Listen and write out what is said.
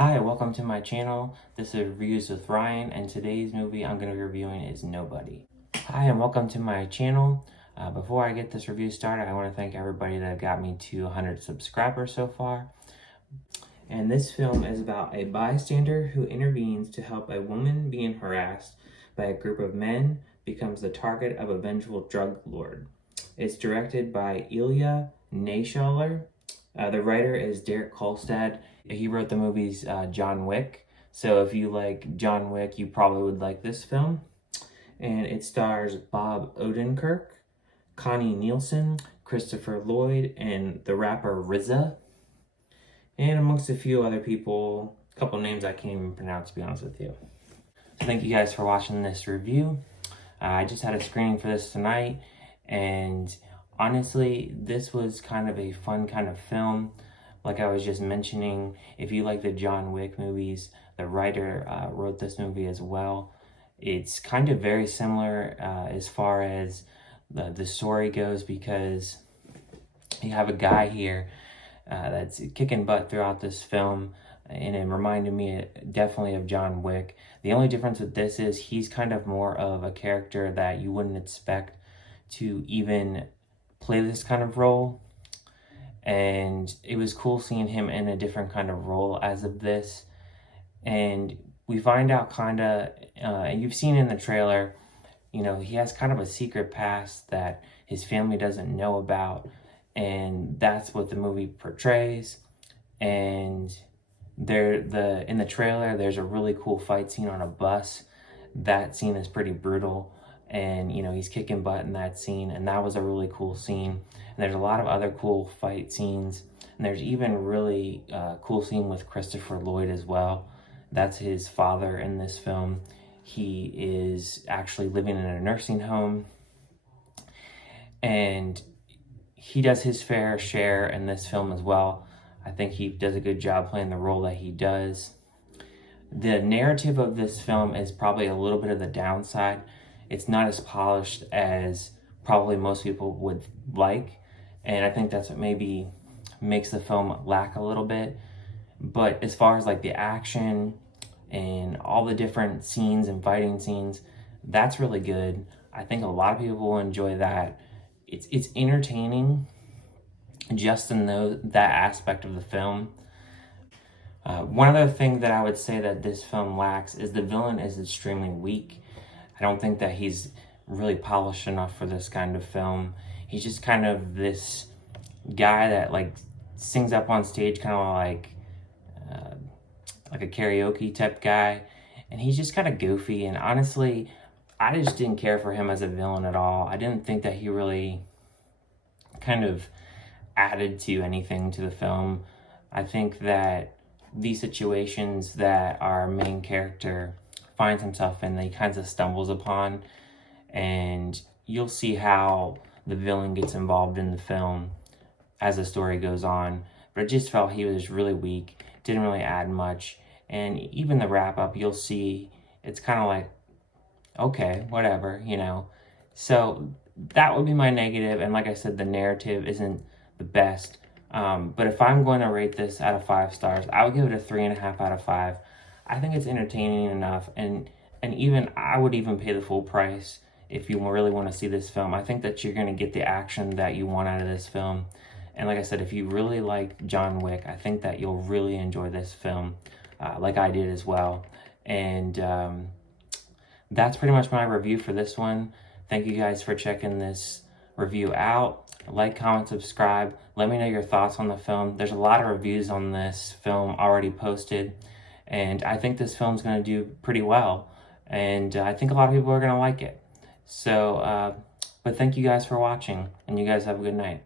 Hi, welcome to my channel. This is Reviews with Ryan, and today's movie I'm going to be reviewing is Nobody. Hi, and welcome to my channel. Before I get this review started, I want to thank everybody that got me to 100 subscribers so far. And this film is about a bystander who intervenes to help a woman being harassed by a group of men becomes the target of a vengeful drug lord. It's directed by Ilya Naishaller. The writer is Derek Kolstad. He wrote the movies John Wick. So if you like John Wick, you probably would like this film. And it stars Bob Odenkirk, Connie Nielsen, Christopher Lloyd, and the rapper RZA. And amongst a few other people, a couple names I can't even pronounce, to be honest with you. So thank you guys for watching this review. I just had a screening for this tonight, and honestly, this was kind of a fun kind of film. Like I was just mentioning, if you like the John Wick movies, the writer wrote this movie as well. It's kind of very similar as far as the story goes, because you have a guy here that's kicking butt throughout this film, and it reminded me definitely of John Wick. The only difference with this is he's kind of more of a character that you wouldn't expect to even play this kind of role, and it was cool seeing him in a different kind of role as of this. And we find out kind of, and you've seen in the trailer, you know, he has kind of a secret past that his family doesn't know about, and that's what the movie portrays. And in the trailer, there's a really cool fight scene on a bus. That scene is pretty brutal, and you know, he's kicking butt in that scene, and that was a really cool scene. And there's a lot of other cool fight scenes, and there's even really cool scene with Christopher Lloyd as well. That's his father in this film. He is actually living in a nursing home, and he does his fair share in this film as well. I think he does a good job playing the role that he does. The narrative of this film is probably a little bit of the downside. It's not as polished as probably most people would like, and I think that's what maybe makes the film lack a little bit. But as far as like the action and all the different scenes and fighting scenes, that's really good. I think a lot of people will enjoy that. It's entertaining just in that aspect of the film. One other thing that I would say that this film lacks is the villain is extremely weak. I don't think that he's really polished enough for this kind of film. He's just kind of this guy that like sings up on stage, kind of like a karaoke type guy, and he's just kind of goofy. And honestly, I just didn't care for him as a villain at all. I didn't think that he really kind of added to anything to the film. I think that these situations that our main character finds himself in, that he kind of stumbles upon, and you'll see how the villain gets involved in the film as the story goes on. But I just felt he was really weak, didn't really add much. And even the wrap up, you'll see it's kind of like, okay, whatever, you know. So that would be my negative. And like I said, the narrative isn't the best. But if I'm going to rate this out of 5 stars, I would give it a 3.5 out of 5. I think it's entertaining enough, and even I would even pay the full price if you really want to see this film. I think that you're going to get the action that you want out of this film. And like I said, if you really like John Wick, I think that you'll really enjoy this film, like I did as well. And that's pretty much my review for this one. Thank you guys for checking this review out. Like, comment, subscribe. Let me know your thoughts on the film. There's a lot of reviews on this film already posted, and I think this film's going to do pretty well, and I think a lot of people are going to like it. So, but thank you guys for watching, and you guys have a good night.